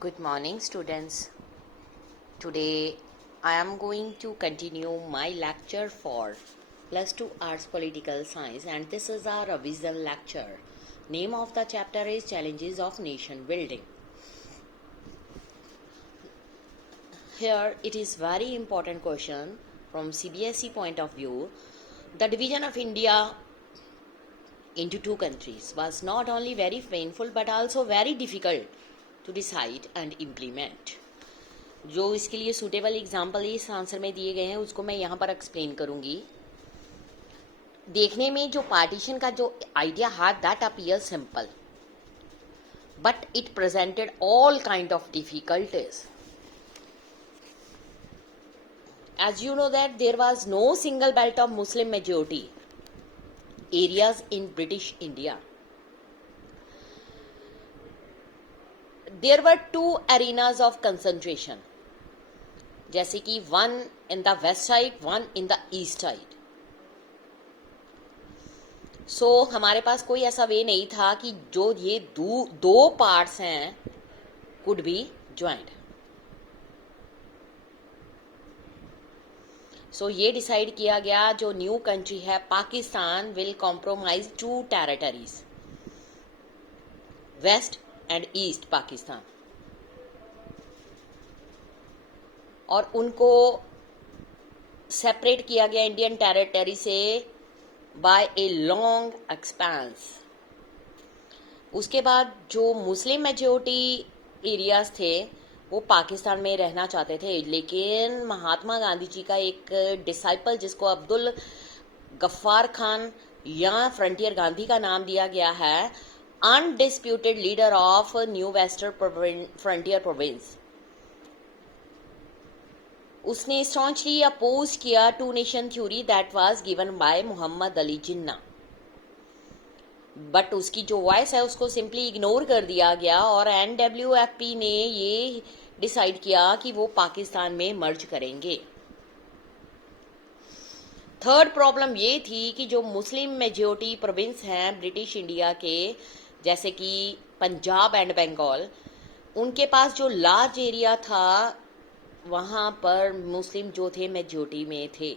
Good morning, students. Today I am going to continue my lecture for Plus 2 Arts Political Science, and this is our revision lecture. Name of the chapter is Challenges of Nation Building. Here it is very important question from CBSE point of view. The division of India into two countries was not only very painful but also very difficult to decide and implement. जो इसके लिए suitable example इस answer में दिए गए हैं उसको मैं यहाँ पर एक्सप्लेन करूँगी. देखने में जो पार्टीशन का जो आइडिया है that appear simple but it presented all kind of difficulties. As you know that there was no single belt of Muslim majority areas in British India. There were two arenas of concentration, जैसे कि one in the west side one in the east side. So हमारे पास कोई ऐसा वे नहीं था कि जो ये दो पार्ट्स हैं कुड बी ज्वाइंट. सो ये डिसाइड किया गया जो न्यू कंट्री है Pakistan will compromise two territories west and east Pakistan, और उनको सेपरेट किया गया इंडियन टेरिटरी से बाय ए लॉन्ग एक्सपेंस. उसके बाद जो मुस्लिम मेजोरिटी एरियाज थे वो पाकिस्तान में रहना चाहते थे, लेकिन महात्मा गांधी जी का एक डिसाइपल जिसको अब्दुल गफ्फार खान या फ्रंटियर गांधी का नाम दिया गया है, undisputed leader of new western frontier province, उसने स्टॉन्चली अपोज किया two nation theory that was given by Mohammad Ali Jinnah. But उसकी जो वॉइस है उसको सिंपली इग्नोर कर दिया गया और NWFP ने ये डिसाइड किया कि वो पाकिस्तान में मर्ज करेंगे. थर्ड प्रॉब्लम ये थी कि जो मुस्लिम मेजोरिटी प्रोविंस हैं ब्रिटिश इंडिया के, जैसे कि पंजाब एंड बंगाल, उनके पास जो लार्ज एरिया था वहाँ पर मुस्लिम जो थे मेजोरिटी में थे.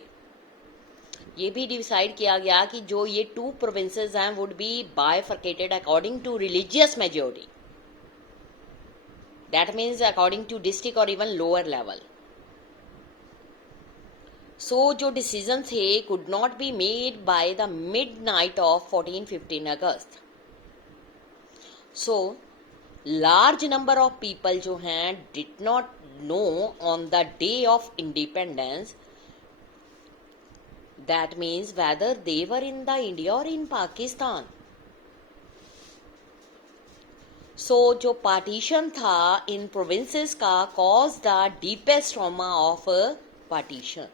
ये भी डिसाइड किया गया कि जो ये टू प्रोविंसेस हैं would be bifurcated according to religious majority, that means according to district और इवन लोअर लेवल. सो जो डिसीजन थे could not be made by the midnight of 14-15 August. So large number of people जो हैं did not know on the day of independence, that means whether they were in the India or in Pakistan. So जो partition था इन provinces का cause the deepest trauma of partition.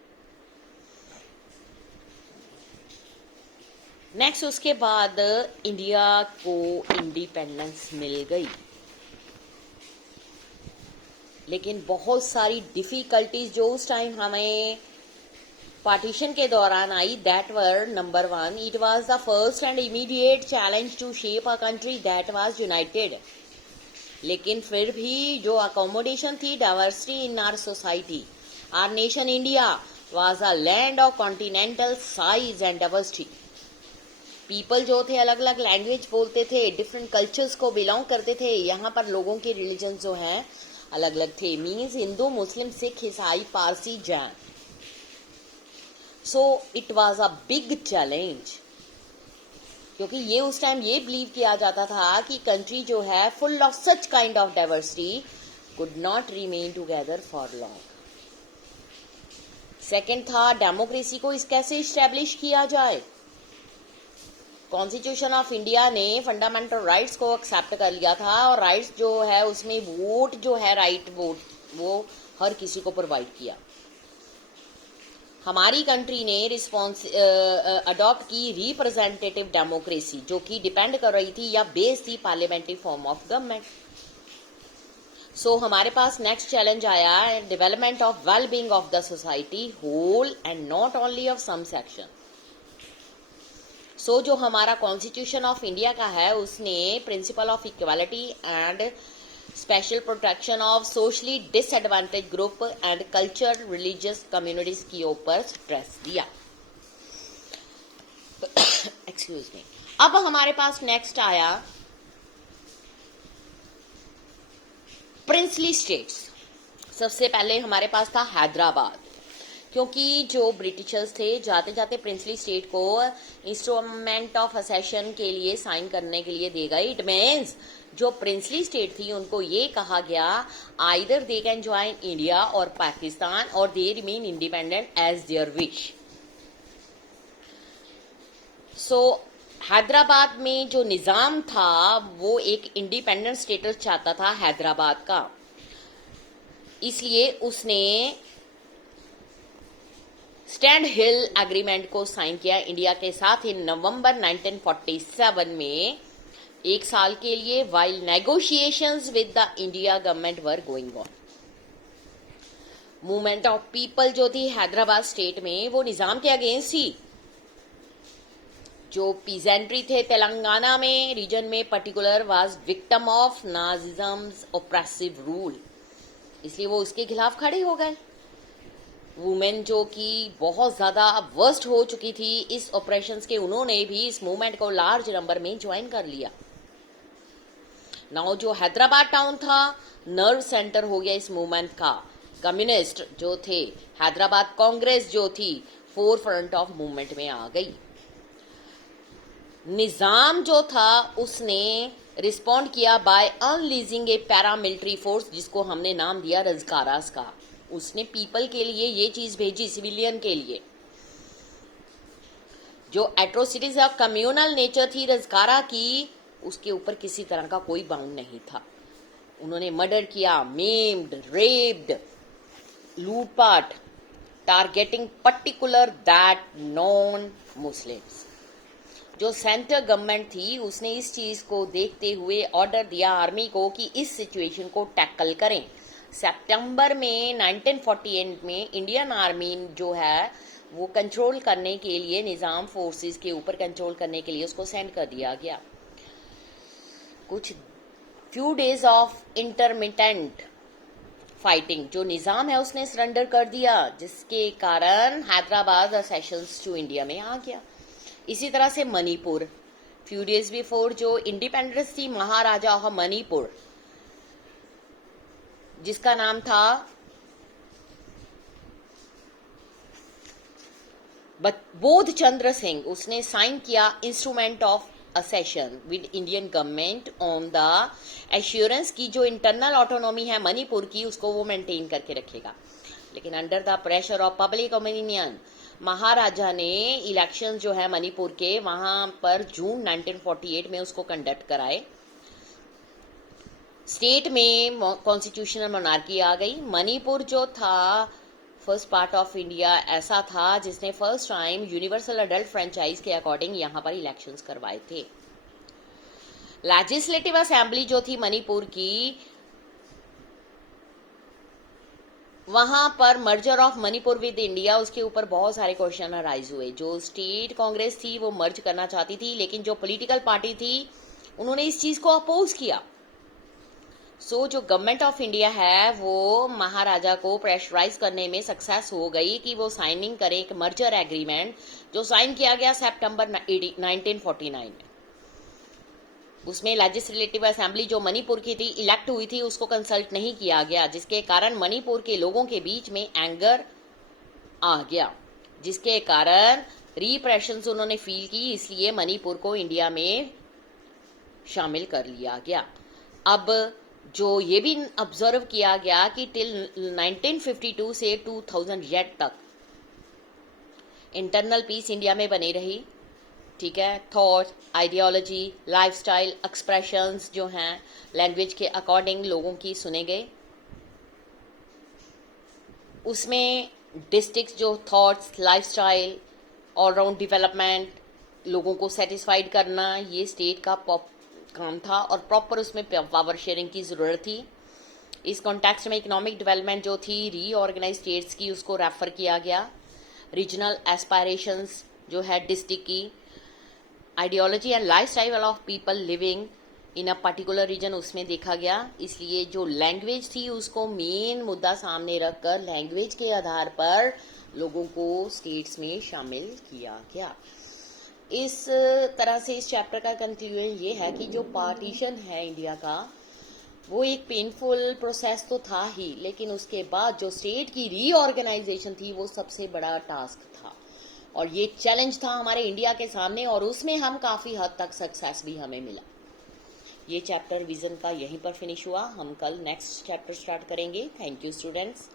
Next उसके बाद India को independence मिल गई, लेकिन बहुत सारी डिफिकल्टीज जो उस टाइम हमें पार्टीशन के दौरान आई, that were number one, it was the first and immediate challenge to shape a country that was united. लेकिन फिर भी जो अकोमोडेशन थी diversity in our society, our nation India was a land of continental size and diversity. People जो थे अलग अलग language बोलते थे, डिफरेंट कल्चर्स को बिलोंग करते थे. यहाँ पर लोगों के रिलीजन जो हैं अलग अलग थे, मीन्स हिंदू मुस्लिम सिख ईसाई Parsi Jain. So it was a big challenge, क्योंकि ये उस टाइम ये बिलीव किया जाता था कि कंट्री जो है full of such kind of diversity could not remain together for long. Second था डेमोक्रेसी को कैसे इस्टेब्लिश किया जाए. कॉन्स्टिट्यूशन ऑफ इंडिया ने फंडामेंटल राइट्स को एक्सेप्ट कर लिया था, और राइट्स जो है उसमें वोट जो है राइट वोट वो हर किसी को प्रोवाइड किया. हमारी कंट्री ने अडॉप्ट की रिप्रेजेंटेटिव डेमोक्रेसी, जो कि डिपेंड कर रही थी या बेस थी parliamentary form of government. So हमारे पास नेक्स्ट चैलेंज आया development of well being of the society whole and not only of some section. So जो हमारा कॉन्स्टिट्यूशन ऑफ इंडिया का है उसने principle of equality and special protection of socially disadvantage group and culture religious communities के ऊपर stress दिया। Excuse me. अब हमारे पास नेक्स्ट आया प्रिंसली स्टेट्स। सबसे पहले हमारे पास था हैदराबाद, क्योंकि जो ब्रिटिशर्स थे जाते जाते प्रिंसली स्टेट को इंस्ट्रूमेंट ऑफ असेशन के लिए साइन करने के लिए दे गए। इट मीन्स जो प्रिंसली स्टेट थी उनको ये कहा गया either they can join India और पाकिस्तान और they remain independent as their wish. So Hyderabad में जो निजाम था वो एक इंडिपेंडेंट स्टेटस चाहता था हैदराबाद का, इसलिए उसने स्टैंड हिल एग्रीमेंट को साइन किया इंडिया के साथ इन नवंबर 1947 में, एक साल के लिए, while negotiations with the India government were going on. Movement of people जो थी हैदराबाद स्टेट में वो निजाम के अगेंस्ट थी। जो पीजेंट्री थे तेलंगाना में रीजन में particular was victim of Nizam's oppressive rule, इसलिए वो उसके खिलाफ खड़े हो गए। वुमेन जो कि बहुत ज्यादा वर्स्ट हो चुकी थी इस ऑपरेशंस के, उन्होंने भी इस मूवमेंट को लार्ज नंबर में ज्वाइन कर लिया। नाउ जो हैदराबाद टाउन था नर्व सेंटर हो गया इस मूवमेंट का। कम्युनिस्ट जो थे, हैदराबाद कांग्रेस जो थी, फोर फ्रंट ऑफ मूवमेंट में आ गई। निजाम जो था उसने रिस्पॉन्ड किया बाय अनलीजिंग ए पैरामिलिट्री फोर्स, जिसको हमने नाम दिया रजकारास का। उसने पीपल के लिए ये चीज भेजी, सिविलियन के लिए। जो एट्रोसिटीज ऑफ कम्युनल नेचर थी रजकारा की, उसके ऊपर किसी तरह का कोई बाउंड नहीं था। उन्होंने मर्डर किया, मेम्ड, रेप्ड, लूटपाट, targeting particular that non Muslims. जो सेंटर गवर्नमेंट थी उसने इस चीज को देखते हुए ऑर्डर दिया आर्मी को कि इस सिचुएशन को टैकल करें। सितंबर में 1948 में इंडियन आर्मी जो है वो कंट्रोल करने के लिए, निजाम फोर्सेस के ऊपर कंट्रोल करने के लिए उसको सेंड कर दिया गया। कुछ few days of intermittent fighting, जो निजाम है उसने सरेंडर कर दिया, जिसके कारण हैदराबाद सेशंस टू इंडिया में आ गया। इसी तरह से मणिपुर, फ्यू डेज बिफोर जो इंडिपेंडेंस थी महाराजा ऑफ मणिपुर, जिसका नाम था बोध चंद्र सिंह, उसने साइन किया instrument of accession with Indian government on the assurance की जो इंटरनल ऑटोनॉमी है मणिपुर की उसको वो मेंटेन करके रखेगा। लेकिन under the pressure of public opinion Maharaja ने इलेक्शन जो है मणिपुर के वहां पर जून 1948 में उसको कंडक्ट कराए। स्टेट में कॉन्स्टिट्यूशनल मोनार्की आ गई। मणिपुर जो था फर्स्ट पार्ट ऑफ इंडिया ऐसा था जिसने first time universal adult franchise के अकॉर्डिंग यहां पर इलेक्शंस करवाए थे। लेजिस्लेटिव असेंबली जो थी मणिपुर की, वहां पर merger of Manipur with India, उसके ऊपर बहुत सारे क्वेश्चन अराइज हुए। जो स्टेट कांग्रेस थी वो मर्ज करना चाहती थी, लेकिन जो पॉलिटिकल पार्टी थी उन्होंने इस चीज को अपोज किया। सो जो गवर्नमेंट ऑफ इंडिया है वो महाराजा को प्रेशराइज करने में सक्सेस हो गई कि वो साइनिंग करे एक मर्जर एग्रीमेंट, जो साइन किया गया सितंबर 1949 में। उसमें लेजिस्लेटिव असेंबली जो मणिपुर की थी इलेक्ट हुई थी, उसको कंसल्ट नहीं किया गया, जिसके कारण मणिपुर के लोगों के बीच में एंगर आ गया, जिसके कारण रिप्रेशंस उन्होंने फील की, इसलिए मणिपुर को इंडिया में शामिल कर लिया गया। अब जो ये भी ऑब्जर्व किया गया कि टिल 1952 से 2000 तक इंटरनल पीस इंडिया में बनी रही। ठीक है, थॉट, आइडियोलॉजी, लाइफस्टाइल, एक्सप्रेशंस जो हैं लैंग्वेज के अकॉर्डिंग लोगों की सुने गए। उसमें डिस्ट्रिक्ट जो थॉट्स, लाइफस्टाइल, ऑलराउंड डेवलपमेंट, लोगों को सेटिस्फाइड करना, ये स्टेट का काम था और प्रॉपर उसमें पावर शेयरिंग की जरूरत थी। इस कॉन्टेक्स्ट में इकोनॉमिक डेवलपमेंट जो थी रीऑर्गेनाइज स्टेट्स की, उसको रेफर किया गया। रीजनल एस्पायरेशंस जो है डिस्ट्रिक्ट की, ideology and lifestyle of people living in a particular region उसमें देखा गया। इसलिए जो लैंग्वेज थी उसको मेन मुद्दा सामने रखकर लैंग्वेज के आधार पर लोगों को स्टेट्स में शामिल किया गया। इस तरह से इस चैप्टर का कंक्लूजन ये है कि जो पार्टीशन है इंडिया का, वो एक पेनफुल प्रोसेस तो था ही, लेकिन उसके बाद जो स्टेट की रीऑर्गेनाइजेशन थी वो सबसे बड़ा टास्क था और ये चैलेंज था हमारे इंडिया के सामने और उसमें हम काफ़ी हद तक सक्सेस भी हमें मिला। ये चैप्टर विजन का यहीं पर फिनिश हुआ। हम कल नेक्स्ट चैप्टर स्टार्ट करेंगे। Thank you students.